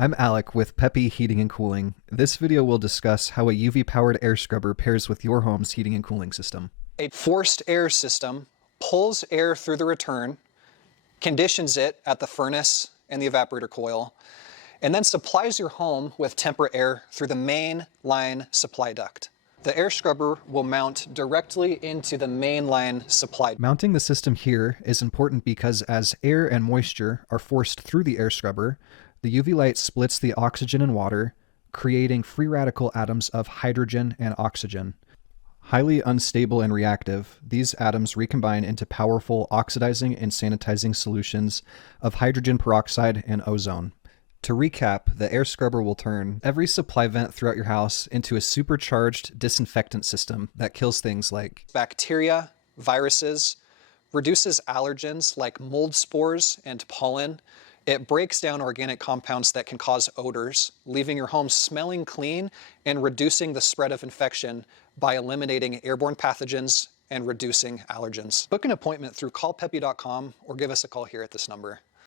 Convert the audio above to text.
I'm Alec with Peppy Heating and Cooling. This video will discuss how a UV-powered air scrubber pairs with your home's heating and cooling system. A forced air system pulls air through the return, conditions it at the furnace and the evaporator coil, and then supplies your home with temperate air through the main line supply duct. The air scrubber will mount directly into the main line supply. Mounting the system here is important because as air and moisture are forced through the air scrubber, the UV light splits the oxygen and water, creating free radical atoms of hydrogen and oxygen. Highly unstable and reactive, these atoms recombine into powerful oxidizing and sanitizing solutions of hydrogen peroxide and ozone. To recap, the air scrubber will turn every supply vent throughout your house into a supercharged disinfectant system that kills things like bacteria, viruses, reduces allergens like mold spores and pollen. It breaks down organic compounds that can cause odors, leaving your home smelling clean and reducing the spread of infection by eliminating airborne pathogens and reducing allergens. Book an appointment through callpeppy.com or give us a call here at this number.